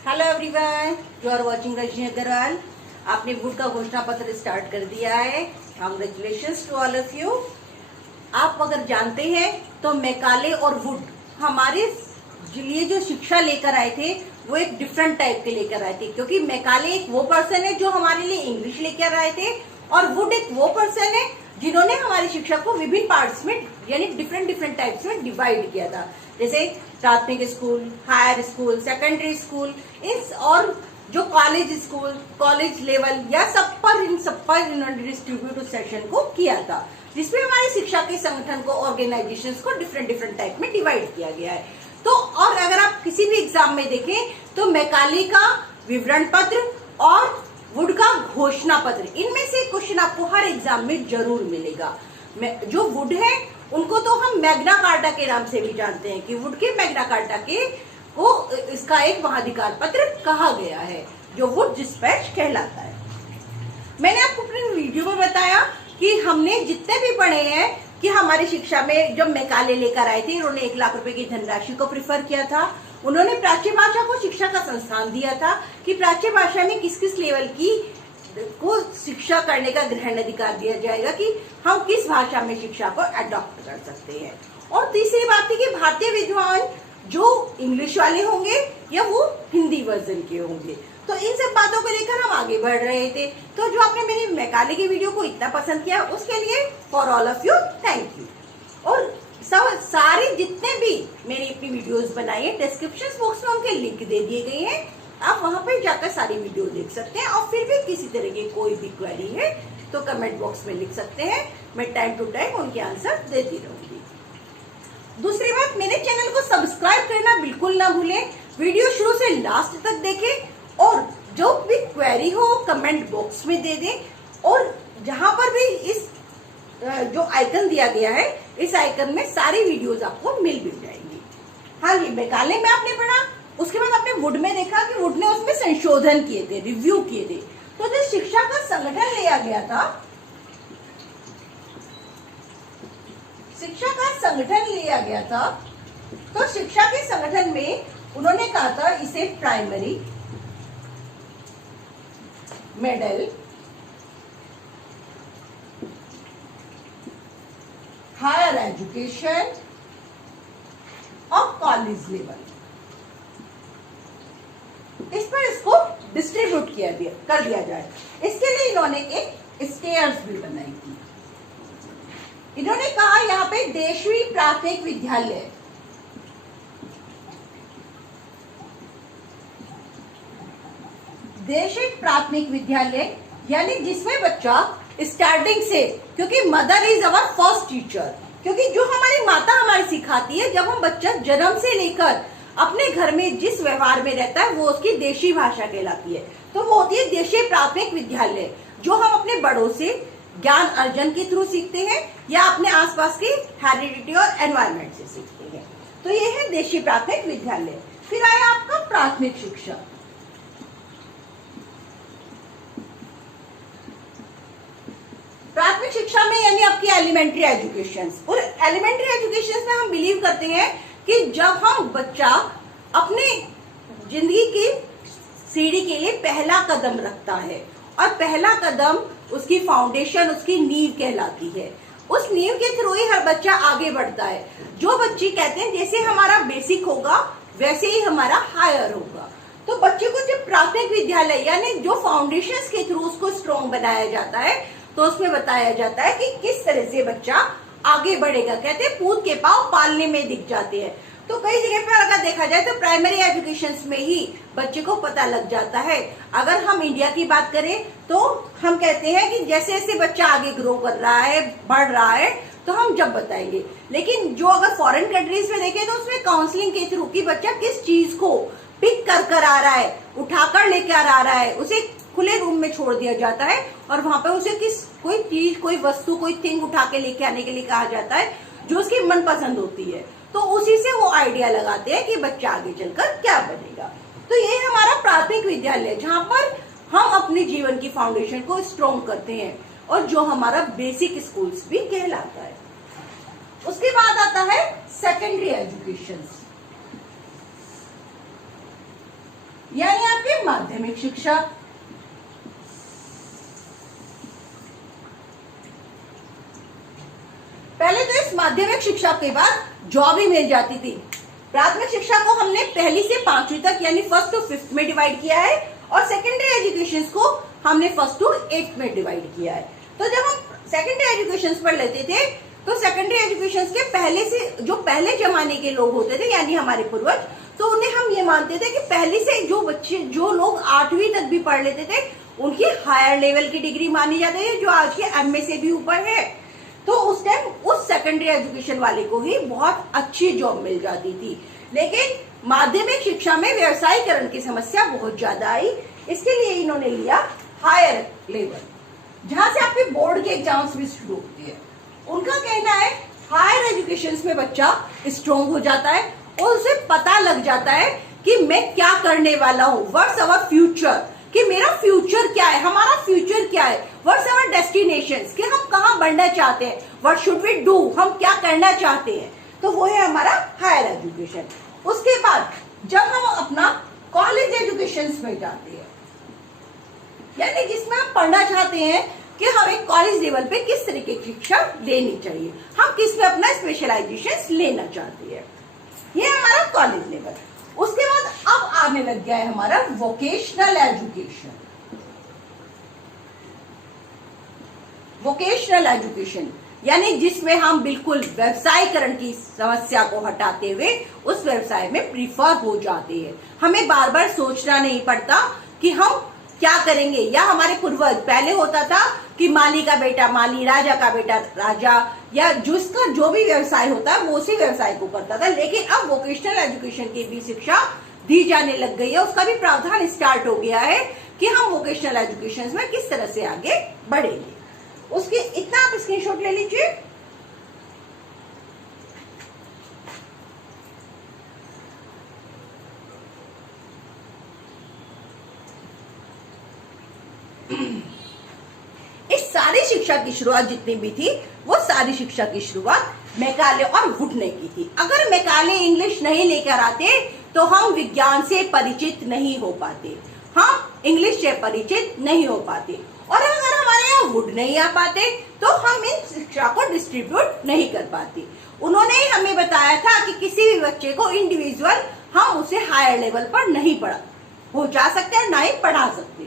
Hello everyone, you are watching Rajni Agarwal. आपने Wood का घोषणा पत्र स्टार्ट कर दिया है। Congratulations to all of you. आप अगर जानते हैं तो मैकाले और वुड हमारे लिए जो शिक्षा लेकर आए थे वो एक डिफरेंट टाइप के लेकर आए थे, क्योंकि मैकाले एक वो पर्सन है जो हमारे लिए इंग्लिश लेकर आए थे और वुड एक वो पर्सन है जिन्होंने हमारी शिक्षा को विभिन्न पार्ट्स में यानी डिफरेंट टाइप्स में डिवाइड किया था। जैसे प्राथमिक school, higher school, secondary school, इस और जो कॉलेज स्कूल, कॉलेज लेवल या इन सब पर इन्होंने डिस्ट्रीब्यूट सेशन को किया था, जिसमें हमारी शिक्षा के संगठन को, ऑर्गेनाइजेशन को डिफरेंट टाइप में डिवाइड किया गया है। तो और अगर आप किसी भी एग्जाम में देखें तो मैकाले का विवरण पत्र और वुड का घोषणा पत्र, इनमें से क्वेश्चन आपको हर एग्जाम में जरूर मिलेगा। जो वुड है उनको तो हम मैग्ना कार्टा के नाम से भी जानते हैं कि वुड के मैग्ना कार्टा के को इसका एक महाधिकार पत्र कहा गया है, जो वुड डिस्पैच कहलाता है। मैंने आपको अपने वीडियो में बताया कि हमने जितने भी पढ़े हैं कि हमारी शिक्षा में जब मैकाले लेकर आए थे, उन्होंने 1 लाख रुपए की धनराशि को प्रिफर किया था। उन्होंने प्राच्य भाषा को शिक्षा का संस्थान दिया था कि प्राच्य भाषा में किस किस लेवल की को शिक्षा करने का ग्रहण अधिकार दिया जाएगा, कि हम किस भाषा में शिक्षा को अडॉप्ट कर सकते हैं। और तीसरी बात थी कि भारतीय विद्वान जो इंग्लिश वाले होंगे या वो हिंदी वर्जन के होंगे। तो इन सब बातों को लेकर हम आगे बढ़ रहे थे। तो जो आपने मेरी मैकाले की वीडियो को इतना पसंद किया उसके लिए for all of you thank you. और सारे जितने भी मेरी अपनी वीडियोस बनाई है डिस्क्रिप्शन बॉक्स में उनके लिंक दे दिए गए हैं, आप वहां पर जाकर सारी वीडियो देख सकते हैं। और फिर भी किसी तरह की कोई भी क्वेरी है तो कमेंट बॉक्स में लिख सकते हैं, मैं टाइम टू टाइम उनके आंसर देती रहूंगी। दूसरी बात, मेरे चैनल को सब्सक्राइब करना बिल्कुल ना भूलें, वीडियो शुरू से लास्ट तक देखें और जो भी क्वेरी हो कमेंट बॉक्स में दे दें। और जहां पर भी इस जो आइकन दिया गया है, इस आइकन में सारी वीडियोस आपको मिल जाएंगी। हाँ जी, मैकाले में आपने पढ़ा, उसके बाद आपने वुड में देखा कि वुड ने उसमें संशोधन किए थे, रिव्यू किए थे। तो जो शिक्षा का संगठन लिया गया था, शिक्षा का संगठन लिया गया था, तो शिक्षा के संगठन में उन्होंने कहा था इसे प्राइमरी, मिडिल, हायर एजुकेशन और कॉलेज लेवल, इस पर इसको डिस्ट्रीब्यूट कर दिया जाए। इसके लिए इन्होंने एक स्टेयर्स भी बनाई थी। इन्होंने कहा यहाँ पे देशवी प्राथमिक विद्यालय, देशिक प्राथमिक विद्यालय यानी जिसमें बच्चा स्टार्टिंग से, क्योंकि mother is our first teacher, क्योंकि जो हमारी माता हमारी सिखाती है, जब हम बच्चा जन्म से लेकर अपने घर में जिस व्यवहार में रहता है वो उसकी देशी भाषा कहलाती है। तो वो होती है देशीय प्राथमिक विद्यालय, जो हम अपने बड़ों से ज्ञान अर्जन के थ्रू सीखते हैं या अपने आसपास की हेरिडिटी और एनवायरमेंट से सीखते हैं। तो ये है देशीय प्राथमिक विद्यालय। फिर आया आपका प्राथमिक शिक्षा। प्राथमिक शिक्षा में यानी आपकी एलिमेंट्री एजुकेशन, और एलिमेंट्री एजुकेशन में हम बिलीव करते हैं कि जब हम बच्चा अपने जिंदगी की सीढ़ी के लिए पहला कदम रखता है, और पहला कदम उसकी फाउंडेशन, उसकी नींव कहलाती है, उस नींव के थ्रू ही हर बच्चा आगे बढ़ता है। जो बच्चे कहते हैं जैसे हमारा बेसिक होगा वैसे ही हमारा हायर होगा। तो बच्चे को जब प्राथमिक विद्यालय यानी जो फाउंडेशन के थ्रू उसको स्ट्रॉन्ग बनाया जाता है, तो उसमें बताया जाता है कि किस तरह से बच्चा आगे बढ़ेगा। कहते हैं पूत के पांव पालने में दिख जाते हैं। तो कई जगह पर अगर देखा जाए तो प्राइमरी एजुकेशन में ही बच्चे को पता लग जाता है। अगर हम इंडिया की बात करें तो हम कहते हैं कि जैसे जैसे बच्चा आगे ग्रो कर रहा है, बढ़ रहा है, तो हम जब बताएंगे। लेकिन जो अगर फॉरेन कंट्रीज में देखें तो उसमें काउंसलिंग के थ्रू कि बच्चा किस चीज को पिक कर आ रहा है, उठाकर लेकर आ रहा है, उसे खुले रूम में छोड़ दिया जाता है और वहां पर उसे कोई चीज, कोई वस्तु, कोई थिंग उठा के लेके आने के लिए कहा जाता है जो उसकी मनपसंद होती है। तो उसी से वो आइडिया लगाते हैं कि बच्चा आगे चलकर क्या बनेगा। तो ये हमारा प्राथमिक विद्यालय जहाँ पर हम अपने जीवन की फाउंडेशन को स्ट्रॉन्ग करते हैं और जो हमारा बेसिक स्कूल्स भी कहलाता है। उसके बाद आता है सेकेंडरी एजुकेशन, यानी आपकी माध्यमिक शिक्षा। पहले तो इस माध्यमिक शिक्षा के बाद जॉब ही मिल जाती थी। प्राथमिक शिक्षा को हमने पहली से 5वीं तक यानी फर्स्ट टू 5th में डिवाइड किया है और सेकेंडरी एजुकेशन को हमने फर्स्ट टू 8th में डिवाइड किया है। तो जब हम सेकेंडरी एजुकेशन पढ़ लेते थे तो सेकेंडरी एजुकेशन के पहले से जो पहले जमाने के लोग होते थे यानी हमारे पूर्वज, तो उन्हें हम ये मानते थे कि पहले से जो लोग 8वीं तक भी पढ़ लेते थे उनकी हायर लेवल की डिग्री मानी जाती है, जो आज के एमए से भी ऊपर है। तो उस टाइम उस सेकेंडरी एजुकेशन वाले को ही बहुत अच्छी जॉब मिल जाती थी। लेकिन माध्यमिक शिक्षा में व्यवसायीकरण की समस्या बहुत ज्यादा आई, इसके लिए इन्होंने लिया हायर लेवल, जहां से आपके बोर्ड के एग्जाम्स भी शुरू होती है। उनका कहना है हायर एजुकेशन में बच्चा स्ट्रॉन्ग हो जाता है और उसे पता लग जाता है कि मैं क्या करने वाला हूँ, व्हाट्स अवर फ्यूचर, कि मेरा फ्यूचर क्या है, हमारा फ्यूचर क्या है, व्हाट्स अवर डेस्टिनेशंस, कि हम कहाँ बढ़ना चाहते हैं, व्हाट शुड वी डू, हम क्या करना चाहते हैं। तो वो है हमारा हायर एजुकेशन। उसके बाद जब हम अपना कॉलेज एजुकेशन में जाते हैं, यानी जिसमें हम पढ़ना चाहते हैं कि हमें कॉलेज लेवल पे किस तरीके की शिक्षा लेनी चाहिए, हम किस में अपना स्पेशलाइजेशन लेना चाहते हैं, ये हमारा कॉलेज लेवल। उसके बाद अब आने लग गया है हमारा वोकेशनल एजुकेशन। वोकेशनल एजुकेशन यानी जिसमें हम बिल्कुल व्यवसायीकरण की समस्या को हटाते हुए उस व्यवसाय में प्रीफर हो जाते हैं। हमें बार बार सोचना नहीं पड़ता कि हम क्या करेंगे, या हमारे पूर्वज पहले होता था कि माली का बेटा माली, राजा का बेटा राजा, या जिसका जो भी व्यवसाय होता है वो उसी व्यवसाय को करता था। लेकिन अब वोकेशनल एजुकेशन की भी शिक्षा दी जाने लग गई है, उसका भी प्रावधान स्टार्ट हो गया है कि हम वोकेशनल एजुकेशन में किस तरह से आगे बढ़ेंगे। उसके इतना आप स्क्रीनशॉट ले लीजिए। इस सारी शिक्षा की शुरुआत जितनी भी थी वो सारी शिक्षा की शुरुआत मैकाले और वुड ने की थी। अगर मैकाले इंग्लिश नहीं लेकर आते तो हम विज्ञान से परिचित नहीं हो पाते, हम इंग्लिश से परिचित नहीं हो पाते, और अगर हमारे यहाँ वुड नहीं आ पाते तो हम इन शिक्षा को डिस्ट्रीब्यूट नहीं कर पाते। उन्होंने हमें बताया था कि किसी भी बच्चे को इंडिविजुअल हम उसे हायर लेवल पर नहीं पहुंचा सकते और ना ही पढ़ा सकते,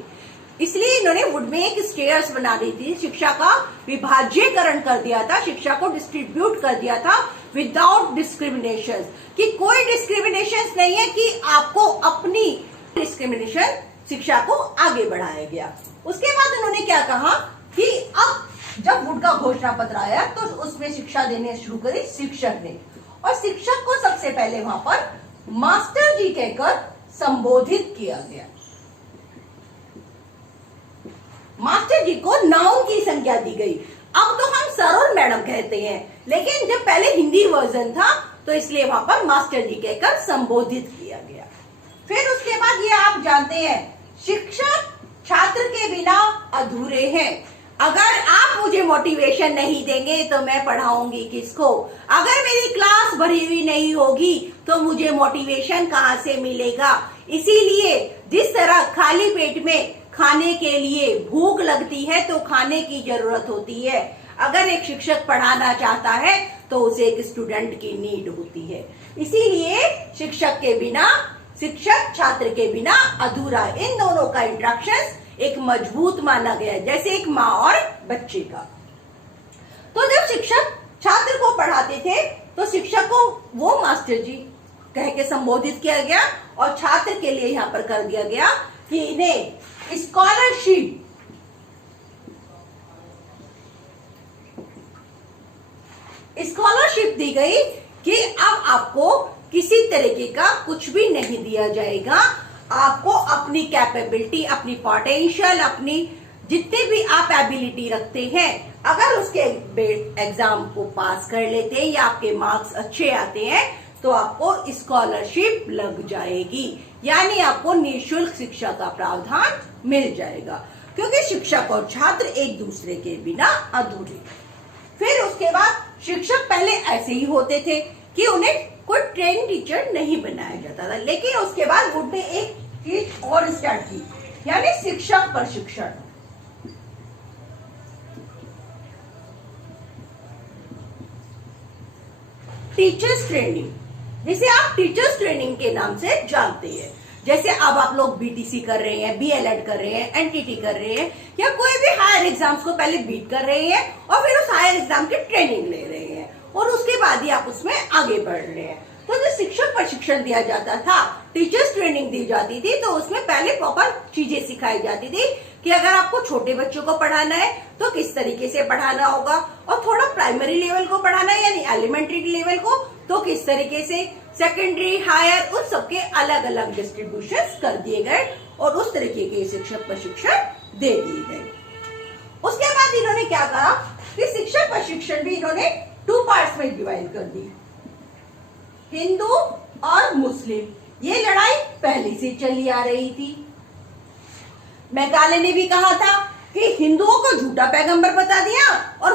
इसलिए इन्होंने वुड में एक स्टेयर्स बना दी थी, शिक्षा का विभाज्यकरण कर दिया था, शिक्षा को डिस्ट्रीब्यूट कर दिया था विदाउट डिस्क्रिमिनेशन, कि कोई डिस्क्रिमिनेशन नहीं है, कि आपको अपनी डिस्क्रिमिनेशन शिक्षा को आगे बढ़ाया गया। उसके बाद उन्होंने क्या कहा कि अब जब वुड का घोषणा पत्र आया तो उसमें शिक्षा देने शुरू करी शिक्षक ने, और शिक्षक को सबसे पहले वहां पर मास्टर जी कहकर संबोधित किया गया। मास्टर जी को नाउन की संज्ञा दी गई। अब तो हम सर और मैडम कहते हैं, लेकिन जब पहले हिंदी वर्जन था तो इसलिए वहां पर मास्टर जी कहकर संबोधित किया गया। फिर उसके बाद ये आप जानते हैं, शिक्षक छात्र के बिना अधूरे हैं। अगर आप मुझे मोटिवेशन नहीं देंगे तो मैं पढ़ाऊंगी किसको? अगर मेरी क्लास भरी हुई नहीं होगी तो मुझे मोटिवेशन कहाँ से मिलेगा? इसीलिए जिस तरह खाली पेट में खाने के लिए भूख लगती है तो खाने की जरूरत होती है, अगर एक शिक्षक पढ़ाना चाहता है तो उसे एक स्टूडेंट की नीड होती है। इसीलिए शिक्षक के बिना, शिक्षक छात्र के बिना अधूरा। इन दोनों का इंटरेक्शन एक मजबूत माना गया है, जैसे एक माँ और बच्चे का। तो जब शिक्षक छात्र को पढ़ाते थे तो शिक्षक को वो मास्टर जी कह के संबोधित किया गया, और छात्र के लिए यहाँ पर कर दिया गया कि इन्हें स्कॉलरशिप दी गई कि अब आपको किसी तरीके का कुछ भी नहीं दिया जाएगा, आपको अपनी कैपेबिलिटी, अपनी पोटेंशियल, अपनी जितने भी आप एबिलिटी रखते हैं, अगर उसके एग्जाम को पास कर लेते हैं या आपके मार्क्स अच्छे आते हैं तो आपको स्कॉलरशिप लग जाएगी, यानी आपको निःशुल्क शिक्षा का प्रावधान मिल जाएगा, क्योंकि शिक्षक और छात्र एक दूसरे के बिना अधूरे। फिर उसके बाद शिक्षक पहले ऐसे ही होते थे कि उन्हें कोई ट्रेन टीचर नहीं बनाया जाता था। लेकिन उसके बाद वुड ने एक चीज और स्टार्ट की, यानी शिक्षक प्रशिक्षण। टीचर्स ट्रेनिंग, जिसे आप टीचर्स ट्रेनिंग के नाम से जानते हैं। जैसे अब आप लोग बीटीसी कर रहे हैं, बीएलएड कर रहे हैं, एनटीटी कर रहे हैं, या कोई भी हायर एग्जाम्स को पहले बीट कर रहे हैं और फिर उस हायर एग्जाम की ट्रेनिंग ले रहे हैं और उसके बाद ही आप उसमें आगे बढ़ रहे हैं। तो जो शिक्षक प्रशिक्षण दिया जाता था, टीचर्स ट्रेनिंग दी जाती थी, तो उसमें पहले प्रॉपर चीजें सिखाई जाती थी कि अगर आपको छोटे बच्चों को पढ़ाना है तो किस तरीके से पढ़ाना होगा, और थोड़ा प्राइमरी लेवल को पढ़ाना है यानी एलिमेंट्री लेवल को तो किस तरीके से, सेकेंडरी, हायर, उन सबके अलग अलग डिस्ट्रीब्यूशन कर दिए गए और उस तरीके के शिक्षक प्रशिक्षण दे दिए गए। उसके बाद इन्होंने क्या कहा कि शिक्षक प्रशिक्षण भी इन्होंने 2 पार्ट्स में डिवाइड कर दी, हिंदू और मुस्लिम। ये लड़ाई पहले से चली आ रही थी। मैकाले ने भी कहा था कि हिंदुओं को झूठा पैगंबर बता दिया और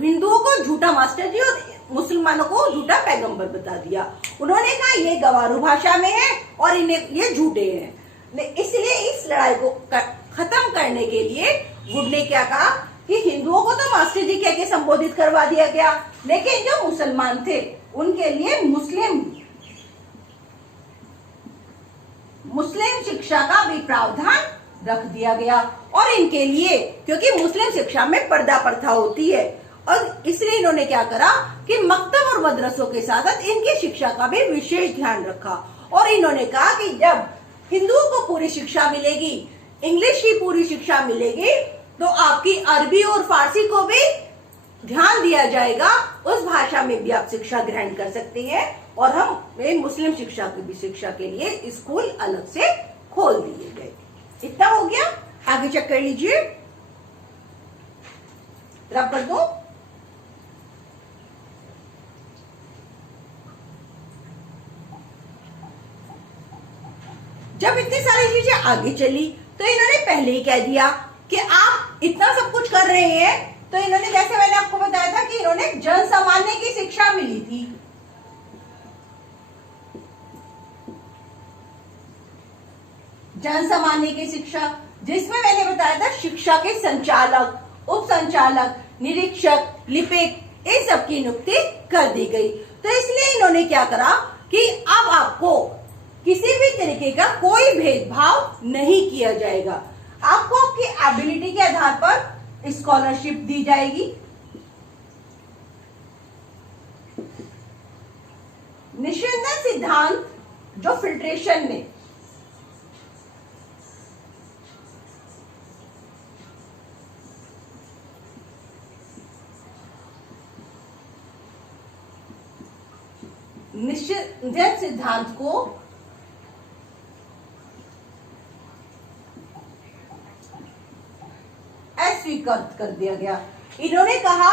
हिंदुओं को झूठा मास्टर जी और मुसलमानों को झूठा पैगंबर बता दिया। उन्होंने कहा ये गवारू भाषा में है और इन्हें ये झूठे हैं। इसलिए इस लड़ाई को खत्म करने के लिए वुड ने क्या कहा कि हिंदुओं को तो मास्टर जी कह के संबोधित करवा दिया गया, लेकिन जो मुसलमान थे उनके लिए मुस्लिम शिक्षा का भी प्रावधान रख दिया गया। और इनके लिए, क्योंकि मुस्लिम शिक्षा में पर्दा प्रथा होती है, और इसलिए इन्होंने क्या करा कि मकतब और मदरसों के साथ साथ इनकी शिक्षा का भी विशेष ध्यान रखा। और इन्होंने कहा कि जब हिंदुओं को पूरी शिक्षा मिलेगी, इंग्लिश की पूरी शिक्षा मिलेगी, तो आपकी अरबी और फारसी को भी ध्यान दिया जाएगा, उस भाषा में भी आप शिक्षा ग्रहण कर सकते हैं। और हम मुस्लिम शिक्षा की भी शिक्षा के लिए स्कूल अलग से खोल दिए गए। इतना हो गया, आगे चेक कर लीजिए, रब कर दो। जब इतनी सारी चीजें आगे चली तो इन्होंने पहले ही कह दिया कि आप इतना सब कुछ कर रहे हैं, तो इन्होंने, जैसे मैंने आपको बताया था कि इन्होंने जन सामान्य की शिक्षा मिली थी। जन सामान्य की शिक्षा, जिसमें मैंने बताया था शिक्षा के संचालक, उप संचालक, निरीक्षक, लिपिक, इन सब की नियुक्ति कर दी गई। तो इसलिए इन्होंने क्या करा कि अब आपको किसी भी तरीके का कोई भेदभाव नहीं किया जाएगा। आपको आपकी एबिलिटी के आधार पर स्कॉलरशिप दी जाएगी। निषेधन सिद्धांत जो फिल्ट्रेशन ने निषेधन सिद्धांत को अस्वीकृत कर दिया गया। इन्होंने कहा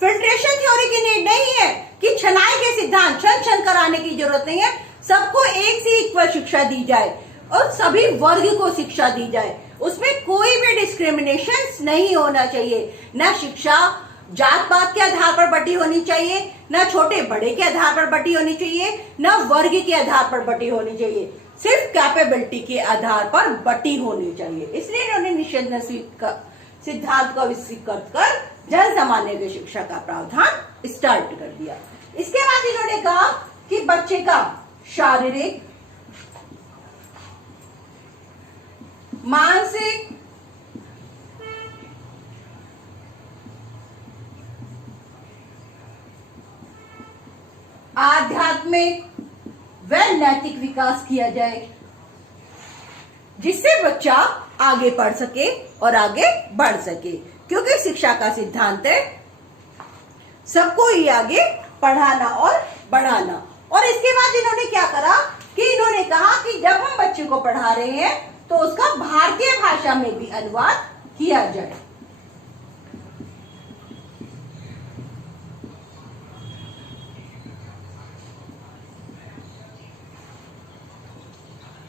फिल्ट्रेशन थ्योरी की नीड नहीं है कि छनाई के सिद्धांत छन छन कराने की जरूरत नहीं है, सबको एक से इक्वल शिक्षा दी जाए और सभी वर्ग को शिक्षा दी जाए, उसमें कोई भी डिस्क्रिमिनेशन नहीं होना चाहिए। ना शिक्षा जात पात के आधार पर बटी होनी चाहिए, ना छोटे बड़े के आधार पर बटी होनी चाहिए, ना वर्ग के आधार पर बटी होनी चाहिए, सिर्फ कैपेबिलिटी के आधार पर बटी होनी चाहिए। इसलिए इन्होंने निषेधन सिद्धांत को स्वीकृत कर जन सामान्य की शिक्षा का प्रावधान स्टार्ट कर दिया। इसके बाद इन्होंने कहा कि बच्चे का शारीरिक, मानसिक, आध्यात्मिक व नैतिक विकास किया जाए, जिससे बच्चा आगे पढ़ सके और आगे बढ़ सके, क्योंकि शिक्षा का सिद्धांत है सबको ही आगे पढ़ाना और बढ़ाना। और इसके बाद इन्होंने क्या करा कि इन्होंने कहा कि जब हम बच्चे को पढ़ा रहे हैं तो उसका भारतीय भाषा में भी अनुवाद किया जाए।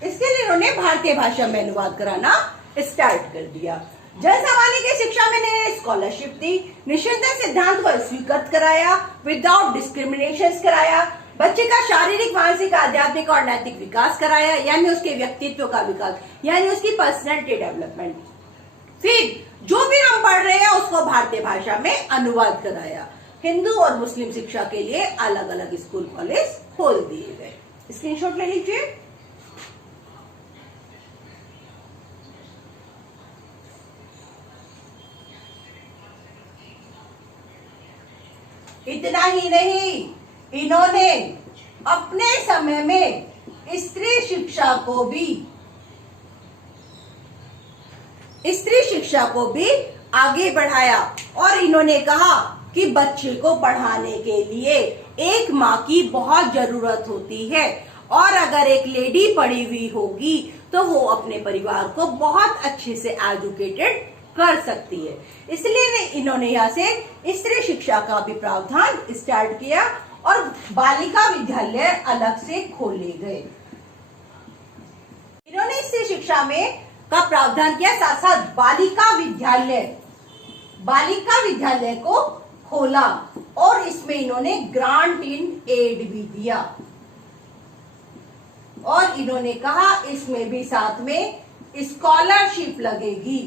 इसके लिए इन्होंने भारतीय भाषा में अनुवाद कराना स्टार्ट कर दिया। जन सामान्य की शिक्षा में इन्होंने स्कॉलरशिप दी, निषेधन सिद्धांत को स्वीकृत कराया, विदाउट डिस्क्रिमिनेशन कराया, बच्चे का शारीरिक, मानसिक, आध्यात्मिक और नैतिक विकास कराया, यानी उसके व्यक्तित्व का विकास, यानी उसकी पर्सनैलिटी डेवलपमेंट। फिर जो भी हम पढ़ रहे हैं उसको भारतीय भाषा में अनुवाद कराया। हिंदू और मुस्लिम शिक्षा के लिए अलग अलग स्कूल कॉलेज खोल दिए गए। स्क्रीनशॉट ले लीजिए। इतना ही नहीं, इन्होंने अपने समय में स्त्री शिक्षा को भी आगे बढ़ाया और इन्होंने कहा कि बच्चे को पढ़ाने के लिए एक माँ की बहुत जरूरत होती है और अगर एक लेडी पढ़ी हुई होगी तो वो अपने परिवार को बहुत अच्छे से एजुकेटेड कर सकती है। इसलिए इन्होंने यहाँ से स्त्री शिक्षा का भी प्रावधान स्टार्ट किया और बालिका विद्यालय अलग से खोले गए। इन्होंने स्त्री शिक्षा में का प्रावधान किया, साथ साथ बालिका विद्यालय को खोला और इसमें इन्होंने ग्रांट इन एड भी दिया और इन्होंने कहा इसमें भी साथ में स्कॉलरशिप लगेगी,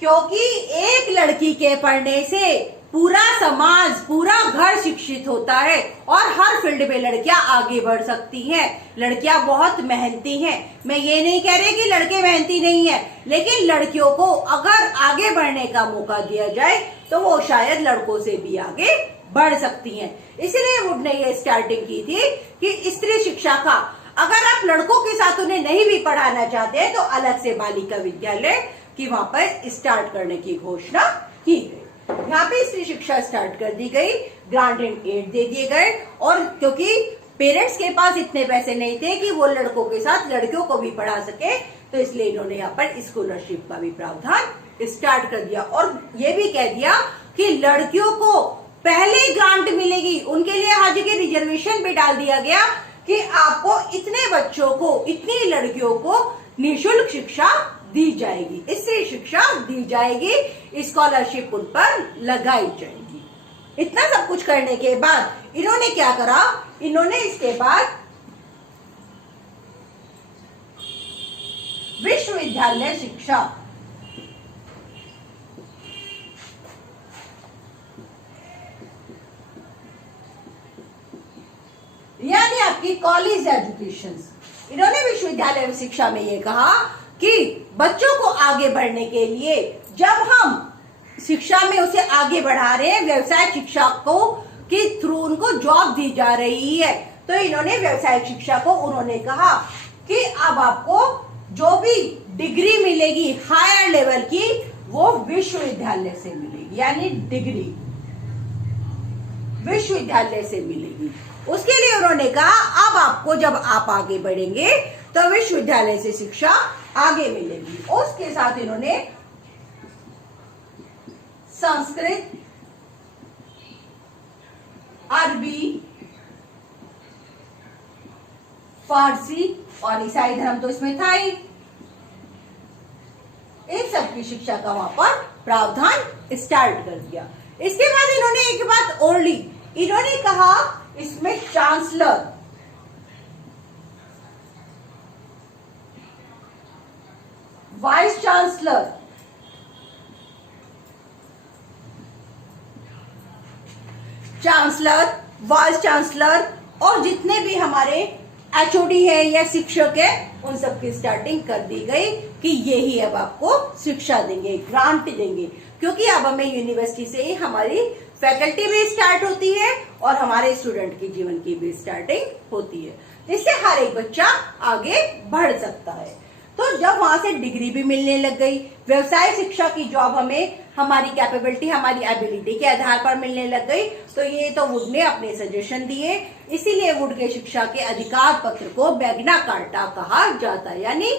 क्योंकि एक लड़की के पढ़ने से पूरा समाज, पूरा घर शिक्षित होता है और हर फील्ड में लड़कियां आगे बढ़ सकती हैं। लड़कियां बहुत मेहनती हैं। मैं ये नहीं कह रही कि लड़के मेहनती नहीं है, लेकिन लड़कियों को अगर आगे बढ़ने का मौका दिया जाए तो वो शायद लड़कों से भी आगे बढ़ सकती हैं। इसलिए वुड ने ये स्टार्टिंग की थी कि स्त्री शिक्षा का अगर आप लड़कों के साथ उन्हें नहीं भी पढ़ाना चाहते हैं तो अलग से बालिका विद्यालय की वहां पर स्टार्ट करने की घोषणा की गई। यहाँ पे स्त्री शिक्षा स्टार्ट कर दी गई, ग्रांट एंड एड दे दिए गए और क्योंकि पेरेंट्स के पास इतने पैसे नहीं थे कि वो लड़कों के साथ लड़कियों को भी पढ़ा सके, तो इसलिए इन्होंने यहाँ पर स्कॉलरशिप का भी प्रावधान स्टार्ट कर दिया और ये भी कह दिया कि लड़कियों को पहले ग्रांट मिलेगी। उनके लिए हर जगह रिजर्वेशन भी डाल दिया गया कि आपको इतने बच्चों को, इतनी लड़कियों को निःशुल्क शिक्षा दी जाएगी, स्त्री शिक्षा दी जाएगी, स्कॉलरशिप उन पर लगाई जाएगी। इतना सब कुछ करने के बाद इन्होंने क्या करा, इन्होंने इसके बाद विश्वविद्यालय शिक्षा, यानी आपकी कॉलेज एजुकेशन, इन्होंने विश्वविद्यालय शिक्षा में ये कहा कि बच्चों को आगे बढ़ने के लिए जब हम शिक्षा में उसे आगे बढ़ा रहे हैं, व्यवसाय शिक्षा को के थ्रू उनको जॉब दी जा रही है, तो इन्होंने व्यवसायिक शिक्षा को उन्होंने कहा कि अब आपको जो भी डिग्री मिलेगी हायर लेवल की वो विश्वविद्यालय से मिलेगी, यानी डिग्री विश्वविद्यालय से मिलेगी। उसके लिए उन्होंने कहा अब आपको जब आप आगे बढ़ेंगे तो विश्वविद्यालय से शिक्षा आगे मिलेगी। उसके साथ इन्होंने संस्कृत, अरबी, फारसी और ईसाई धर्म तो इसमें था ही, इन सब की शिक्षा का वहां पर प्रावधान स्टार्ट कर दिया। इसके बाद इन्होंने एक बात और ली, इन्होंने कहा इसमें chancellor, vice chancellor, vice chancellor और जितने भी हमारे एचओडी है या शिक्षक है उन सब की स्टार्टिंग कर दी गई कि यही अब आपको शिक्षा देंगे, ग्रांट देंगे, क्योंकि अब हमें यूनिवर्सिटी से ही हमारी फैकल्टी भी स्टार्ट होती है और हमारे स्टूडेंट की जीवन की भी स्टार्टिंग होती है, इससे हर एक बच्चा आगे बढ़ सकता है। तो जब वहां से डिग्री भी मिलने लग गई, व्यवसाय शिक्षा की जॉब हमें हमारी कैपेबिलिटी, हमारी एबिलिटी के आधार पर मिलने लग गई, तो ये तो वुड ने अपने सजेशन दिए। इसीलिए वुड के शिक्षा के अधिकार पत्र को मैग्ना कार्टा कहा जाता है, यानी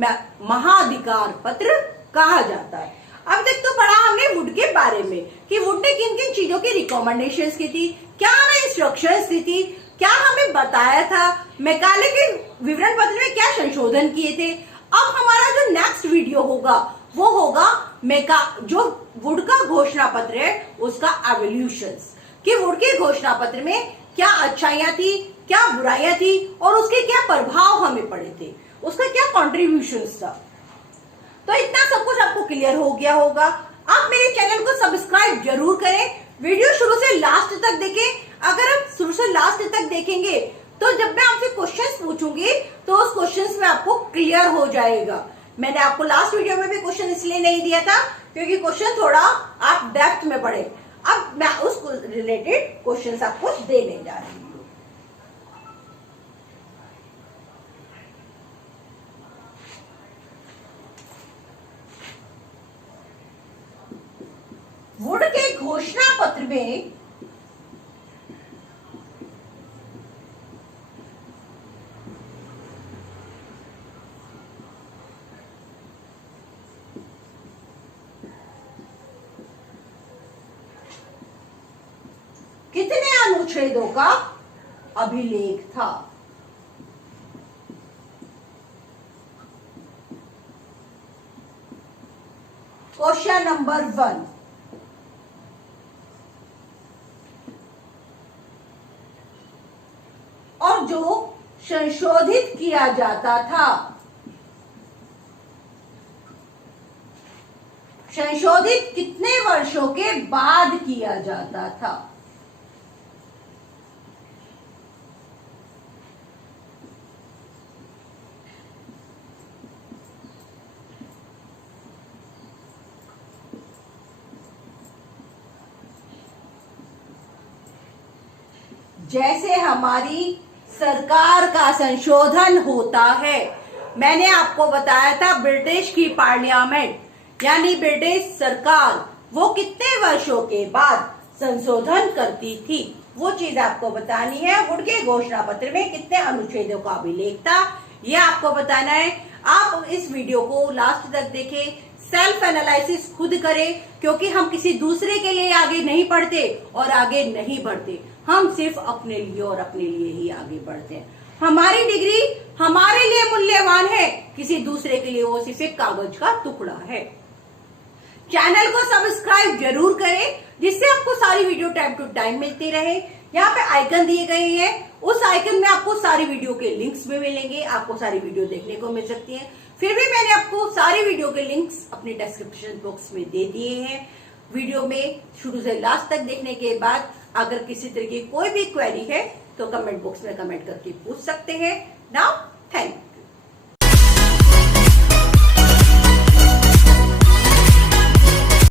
महाधिकार पत्र कहा जाता है। अब तक तो पढ़ा हमने वुड के बारे में कि वुड ने किन किन चीजों की रिकमेंडेशंस की थी, क्या हमें इंस्ट्रक्शंस दी थी, क्या हमें बताया था, मैकाले के विवरण पत्र में क्या संशोधन किए थे। अब हमारा जो नेक्स्ट वीडियो होगा वो होगा जो वुड का घोषणा पत्र है उसका एवोल्यूशंस, कि वुड के घोषणा पत्र में क्या अच्छाइयां थी, क्या बुराइयां थी और उसके क्या प्रभाव हमें पड़े थे, उसका क्या कॉन्ट्रीब्यूशन था। तो इतना सब कुछ आपको क्लियर हो गया होगा। आप मेरे चैनल को सब्सक्राइब जरूर करें, वीडियो शुरू से लास्ट तक देखें। अगर आप शुरू से लास्ट तक देखेंगे तो जब मैं आपसे क्वेश्चंस पूछूंगी तो उस क्वेश्चंस में आपको क्लियर हो जाएगा। मैंने आपको लास्ट वीडियो में भी क्वेश्चन इसलिए नहीं दिया था क्योंकि क्वेश्चन थोड़ा आप डेप्थ में पढ़े। अब मैं उस रिलेटेड क्वेश्चंस आपको देने जा रही हूँ। वुड के घोषणा पत्र में कितने अनुच्छेदों का अभिलेख था? Question number 1। और जो संशोधित किया जाता था, संशोधित कितने वर्षों के बाद किया जाता था? जैसे हमारी सरकार का संशोधन होता है, मैंने आपको बताया था ब्रिटिश की पार्लियामेंट यानी ब्रिटिश सरकार वो कितने वर्षों के बाद संशोधन करती थी, वो चीज आपको बतानी है। वुड के घोषणा पत्र में कितने अनुच्छेदों का अभिलेख था, ये आपको बताना है। आप इस वीडियो को लास्ट तक देखें, सेल्फ एनालिसिस खुद करें, क्योंकि हम किसी दूसरे के लिए आगे नहीं बढ़ते और आगे नहीं बढ़ते, हम सिर्फ अपने लिए और अपने लिए ही आगे बढ़ते हैं। हमारी डिग्री हमारे लिए मूल्यवान है, किसी दूसरे के लिए वो सिर्फ एक कागज का टुकड़ा है। चैनल को सब्सक्राइब जरूर करें जिससे आपको सारी वीडियो टाइम टू टाइम मिलती रहे। यहाँ पे आइकन दिए गए हैं, उस आइकन में आपको सारी वीडियो के लिंक्स भी मिलेंगे, आपको सारी वीडियो देखने को मिल सकती है। फिर भी मैंने आपको सारी वीडियो के लिंक्स अपने डिस्क्रिप्शन बॉक्स में दे दिए हैं। वीडियो में शुरू से लास्ट तक देखने के बाद अगर किसी तरह की कोई भी क्वेरी है तो कमेंट बॉक्स में कमेंट करके पूछ सकते हैं। Now thank you.